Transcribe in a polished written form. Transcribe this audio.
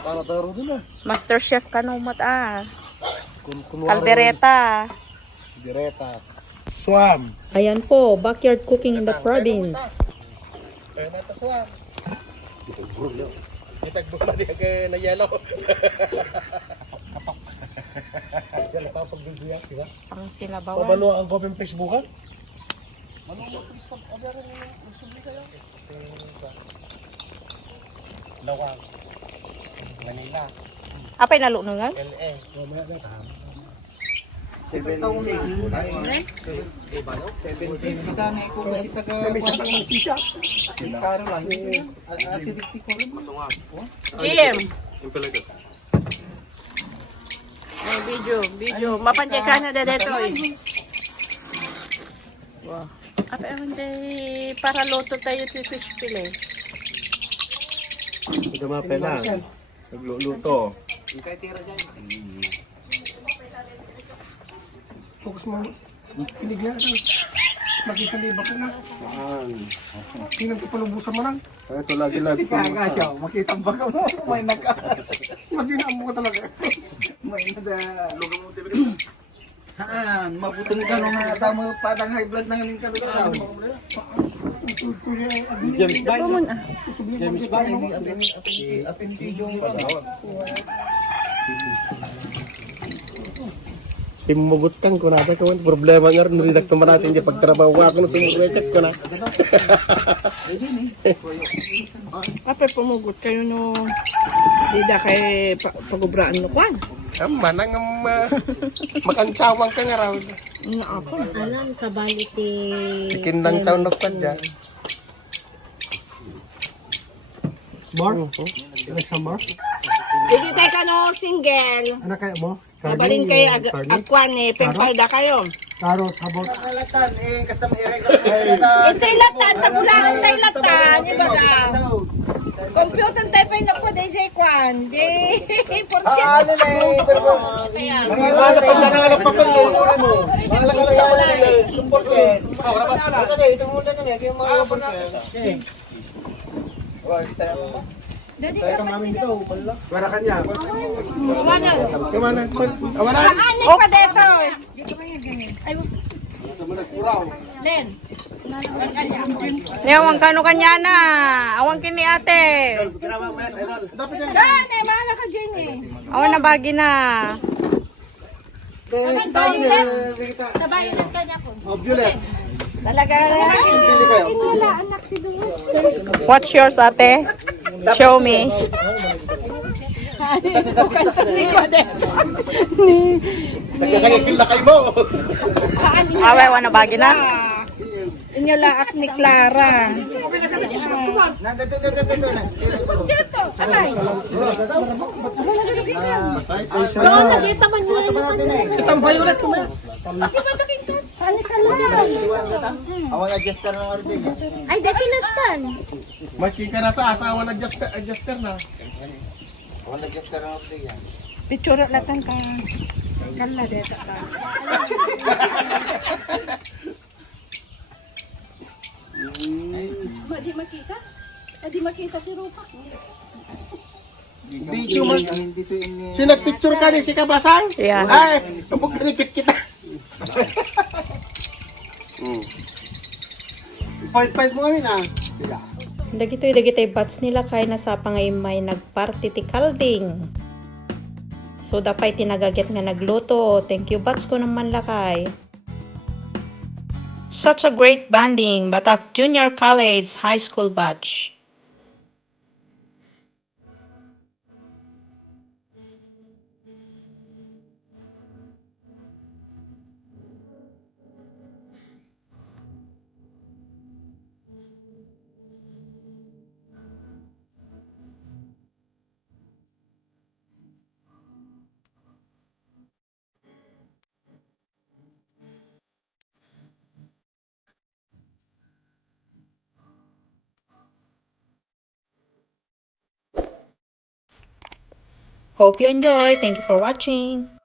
Para taro din ah. Master Chef kanumot ah. Kunwari, Kaldereta. Direta. Swam. Ayan po, backyard cooking in the province. Ayun na ito swam. Itagbog na diya kay na yellow. Yan ang papagbibiyas, di ba? Ang sinabawan. Pabalo ang gopeng Facebook ha? Ano ang Facebook? Abiyaran nyo yung subli kayo? Lawang. Manila. Apay nalunungan? LA. Mamaya na tahan. 70 kita na iko kita ka karo lang acidity ko rin Jim. Ay, video. Mapanjay ka na dito eh. Wow. Apa hindi para luto tayo si fish fillet. Ito mapela. Nagluluto. kay tira diyan Focus mo. Kilig na. Makita liba ko na. Tingnan ko palubusan mo lang. Ito lagi live ko. kaya siya makita ba ka mo may naka Mag-inaan mo ko talaga. may nada lugar mo tibi mabutong ka nung tamo padang high blood nang ning kalugaw James Bond James Bond apin yung Pimugot kang ko na ko problema nga rin ridak tumanasin di pagtrabaho ako no sumurecheck ko na. Apay pumugot kayo no. Dida kay pagubraan no kwan. Manang makansawang ka nga raw. Ako. Alam sa baliti. Kindang taon na pa dyan. Bar? Ilan siya bar? Didi tayo ka no single. Ano kaya mo? Nabalin kayo agkwan eh. Pempalda kayo. Karot, habot. kalatan custom area Itay latan. Tagulangan tayo latan. Ibaga. Computer tayo pa yung nagpo DJ Kwan. Di. Porsyento. ano na pero wala pa na wala pa pa mo wala ka wala support ko ito muna na yung mga support Dadi tayo ka mamin dito wala kanya Kumana. Kumana. Awanan. Anik pa dito. Ay, Len. Awang kano kanya na. Awang kini ate. Gane, bahala ka dyan eh. Awan na bagi na. Tabayin ka niya po. Violet Talaga. pili kayo Wala, anak si Duwag. What's yours ate? Show me. Sakit kila kayo mo. Away, wana bagi na. Inyo laak ni Clara. Oo, nakita man nila. itang violet ko man Ano ka lang? awang adjuster na ording Ay, definite Makika na ta, atawan adjuster na. awang adjuster na ording yan Picture latan ka. Kala dito ka. Di makita? Di makita si Rupa. Video man. hindi to in Si nagpicture ka ni si Kabasang? Yeah. Ay, sabog ka kita. Fight mo kami na Dagitoy bats nila kay nasa pangayimay nagparty ti kalding. So dapay tinagaget nga nagluto. Thank you bats ko naman lakay. Such a great banding, Batak Junior College High School batch. Hope you enjoy. Thank you for watching.